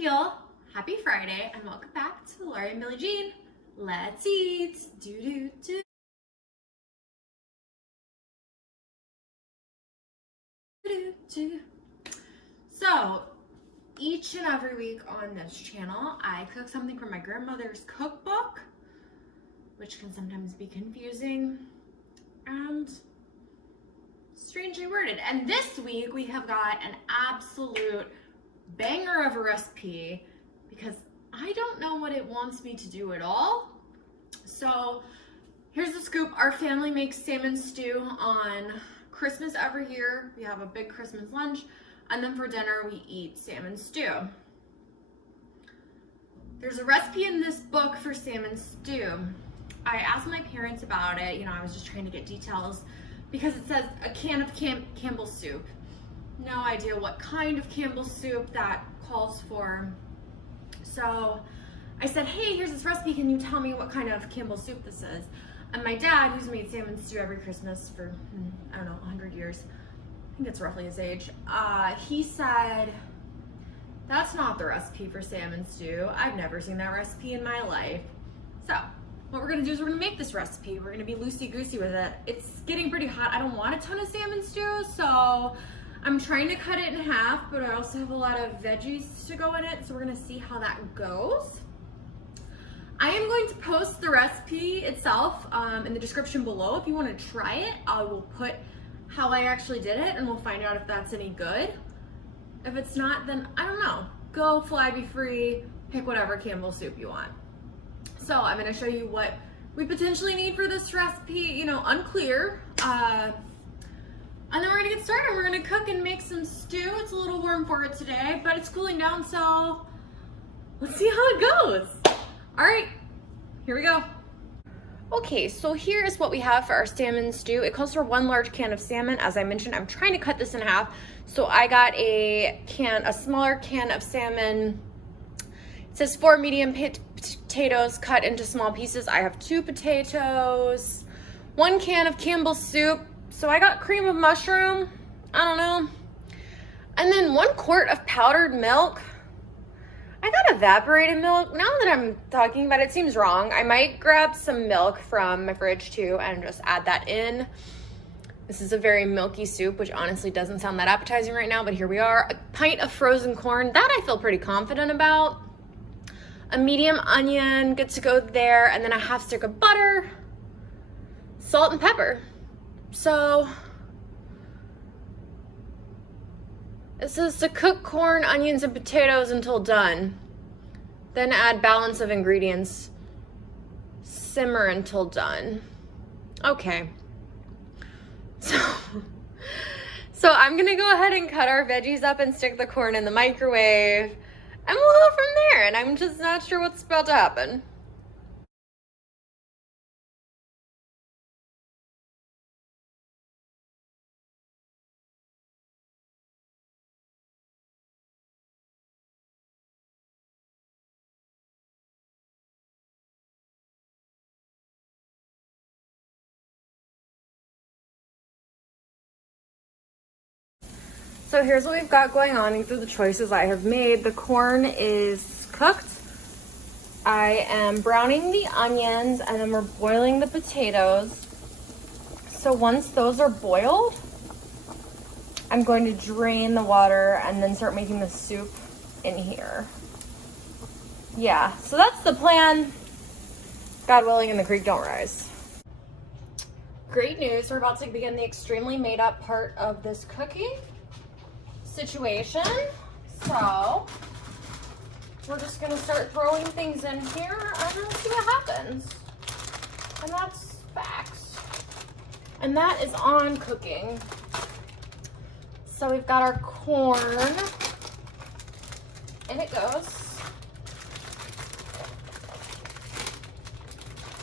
Hey y'all, happy Friday and welcome back to Lori and Billie Jean. Let's eat. So, each and every week on this channel, I cook something from my grandmother's cookbook, which can sometimes be confusing and strangely worded. And this week we have got an absolute banger of a recipe because I don't know what it wants me to do at all. So here's the scoop. Our family makes salmon stew on Christmas every year. We have a big Christmas lunch, and then for dinner we eat salmon stew. There's a recipe in this book for salmon stew. I asked my parents about it. I was just trying to get details because it says a can of Campbell's soup. No idea what kind of Campbell's soup that calls for. So I said, hey, here's this recipe. Can you tell me what kind of Campbell's soup this is? And my dad, who's made salmon stew every Christmas for, 100 years, I think that's roughly his age, he said, that's not the recipe for salmon stew. I've never seen that recipe in my life. So what we're gonna do is we're gonna make this recipe. We're gonna be loosey-goosey with it. It's getting pretty hot. I don't want a ton of salmon stew, so I'm trying to cut it in half, but I also have a lot of veggies to go in it, so we're gonna see how that goes. I am going to post the recipe itself in the description below. If you wanna try it, I will put how I actually did it and we'll find out if that's any good. If it's not, then I don't know. Go fly, be free, pick whatever Campbell's soup you want. So I'm gonna show you what we potentially need for this recipe, unclear. And then we're gonna get started. We're gonna cook and make some stew. It's a little warm for it today, but it's cooling down, so let's see how it goes. All right, here we go. Okay, so here is what we have for our salmon stew. It calls for 1 large can of salmon. As I mentioned, I'm trying to cut this in half. So I got a smaller can of salmon. It says 4 medium potatoes cut into small pieces. I have 2 potatoes, 1 can of Campbell's soup. So I got cream of mushroom, I don't know. And then 1 quart of powdered milk. I got evaporated milk. Now that I'm talking about it, it seems wrong. I might grab some milk from my fridge too and just add that in. This is a very milky soup, which honestly doesn't sound that appetizing right now, but here we are. A pint of frozen corn, that I feel pretty confident about. A medium onion, good to go there. And then a 1/2 stick of butter, salt and pepper. So it says to cook corn, onions, and potatoes until done. Then add balance of ingredients. Simmer until done. Okay. So I'm gonna go ahead and cut our veggies up and stick the corn in the microwave. And we'll go from there. And I'm just not sure what's about to happen. So here's what we've got going on. These are the choices I have made. The corn is cooked. I am browning the onions and then we're boiling the potatoes. So once those are boiled, I'm going to drain the water and then start making the soup in here. Yeah, so that's the plan. God willing and the creek don't rise. Great news, we're about to begin the extremely made up part of this cooking situation. So we're just gonna start throwing things in here and see what happens. And that's facts. And that is on cooking. So we've got our corn. In it goes.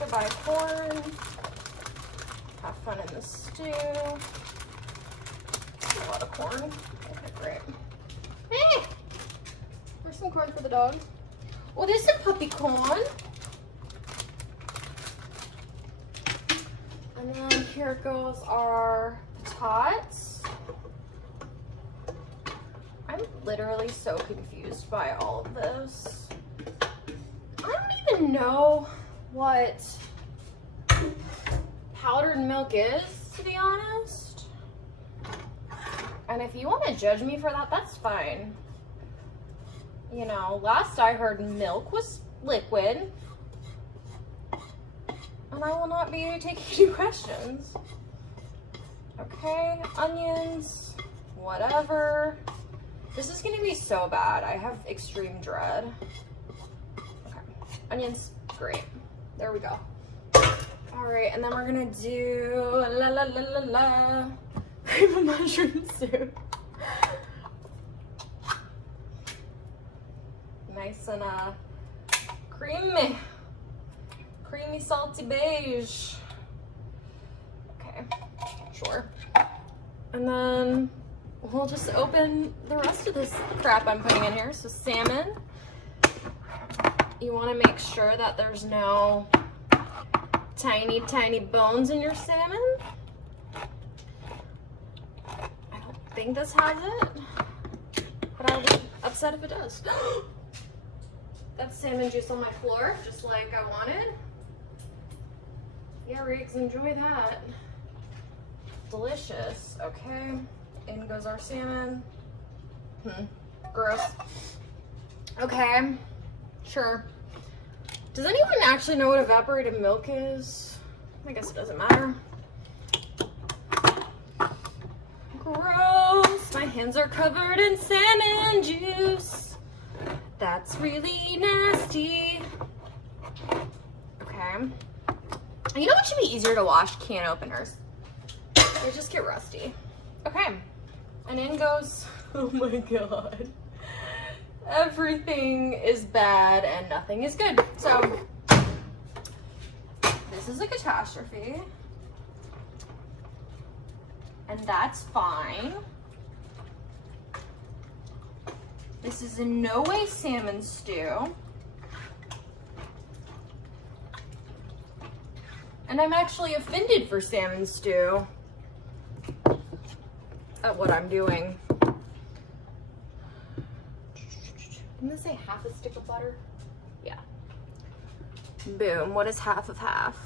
Goodbye corn. Have fun in the stew. A lot of corn. Okay, great. Hey! There's some corn for the dog. Oh, there's some puppy corn. And then here goes our tots. I'm literally so confused by all of this. I don't even know what powdered milk is, to be honest. And if you want to judge me for that, that's fine. You know, last I heard milk was liquid. And I will not be taking any questions. Okay, onions, whatever. This is gonna be so bad. I have extreme dread. Okay, onions, great. There we go. All right, and then we're gonna do cream of mushroom soup. Nice and creamy, salty beige. Okay, sure. And then we'll just open the rest of this crap I'm putting in here. So salmon, you want to make sure that there's no tiny bones in your salmon. I don't think this has it, but I'll be upset if it does. That's salmon juice on my floor, just like I wanted. Yeah, Riggs, enjoy that. Delicious. Okay, in goes our salmon. Gross. Okay, sure. Does anyone actually know what evaporated milk is? I guess it doesn't matter. Gross. My hands are covered in salmon juice. That's really nasty. Okay. You know what should be easier to wash? Can openers. They just get rusty. Okay. And in goes, oh my God. Everything is bad and nothing is good. So this is a catastrophe. And that's fine. This is in no way salmon stew. And I'm actually offended for salmon stew at what I'm doing. Didn't it say half a stick of butter? Yeah. Boom. What is half of half?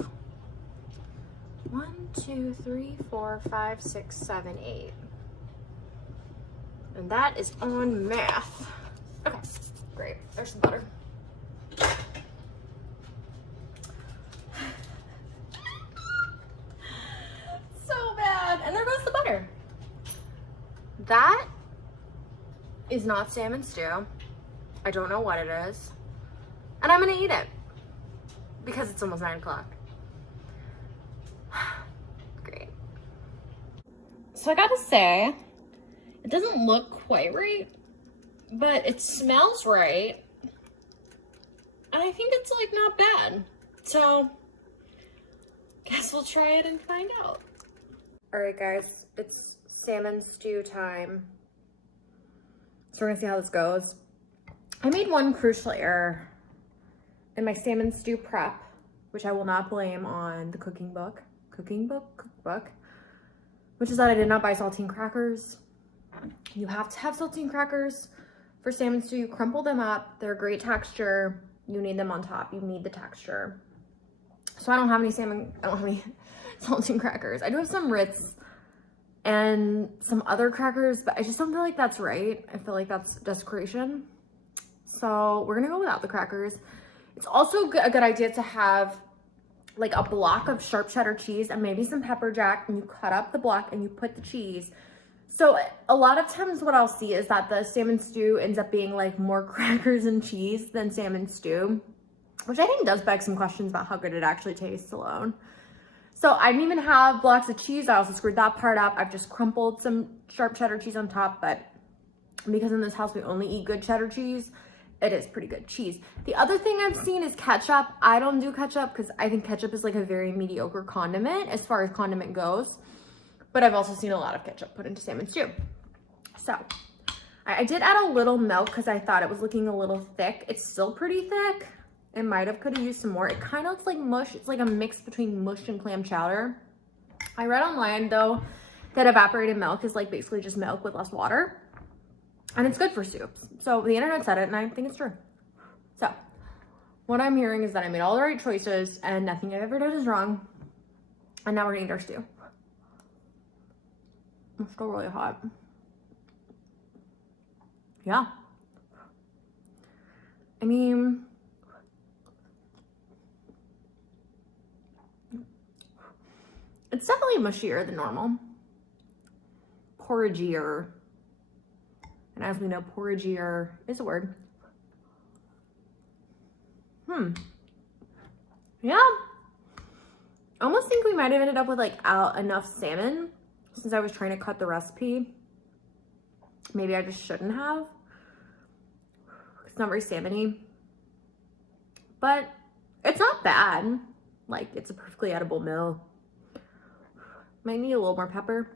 1, 2, 3, 4, 5, 6, 7, 8. And that is on math. Okay, great. There's the butter. So bad. And there goes the butter. That is not salmon stew. I don't know what it is. And I'm gonna eat it because it's almost 9 o'clock. Great. So I gotta say, it doesn't look quite right, but it smells right. And I think it's like not bad. So guess we'll try it and find out. All right, guys, it's salmon stew time. So we're gonna see how this goes. I made one crucial error in my salmon stew prep, which I will not blame on the cookbook, which is that I did not buy saltine crackers. You have to have saltine crackers for salmon stew. You crumple them up. They're a great texture. You need them on top. You need the texture. So I don't have any saltine crackers. I do have some Ritz and some other crackers, but I just don't feel like that's right. I feel like that's desecration. So we're gonna go without the crackers. It's also a good idea to have like a block of sharp cheddar cheese and maybe some pepper jack, and you cut up the block and you put the cheese. So a lot of times what I'll see is that the salmon stew ends up being like more crackers and cheese than salmon stew, which I think does beg some questions about how good it actually tastes alone. So I didn't even have blocks of cheese. I also screwed that part up. I've just crumpled some sharp cheddar cheese on top, but because in this house we only eat good cheddar cheese, it is pretty good cheese. The other thing I've seen is ketchup. I don't do ketchup because I think ketchup is like a very mediocre condiment as far as condiment goes. But I've also seen a lot of ketchup put into salmon stew. So I did add a little milk because I thought it was looking a little thick. It's still pretty thick. It could have used some more. It kind of looks like mush. It's like a mix between mush and clam chowder. I read online though that evaporated milk is like basically just milk with less water. And it's good for soups. So the internet said it, and I think it's true. So what I'm hearing is that I made all the right choices and nothing I ever did is wrong. And now we're gonna eat our stew. It's still really hot. Yeah. I mean, it's definitely mushier than normal. Porridgier. And as we know, porridgier is a word. Yeah. I almost think we might have ended up with like enough salmon since I was trying to cut the recipe. Maybe I just shouldn't have. It's not very salmon-y. But it's not bad. Like, it's a perfectly edible meal. Might need a little more pepper.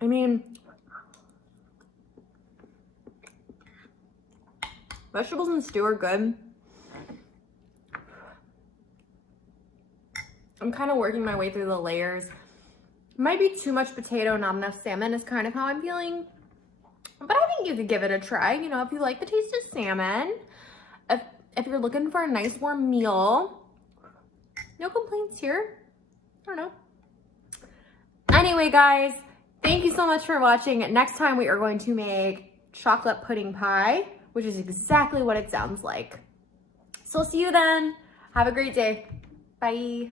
I mean, vegetables in stew are good. I'm kind of working my way through the layers. Might be too much potato, not enough salmon is kind of how I'm feeling. But I think you could give it a try, you know, if you like the taste of salmon. If you're looking for a nice warm meal, no complaints here. I don't know. Anyway, guys, thank you so much for watching. Next time we are going to make chocolate pudding pie, which is exactly what it sounds like. So see you then. Have a great day. Bye.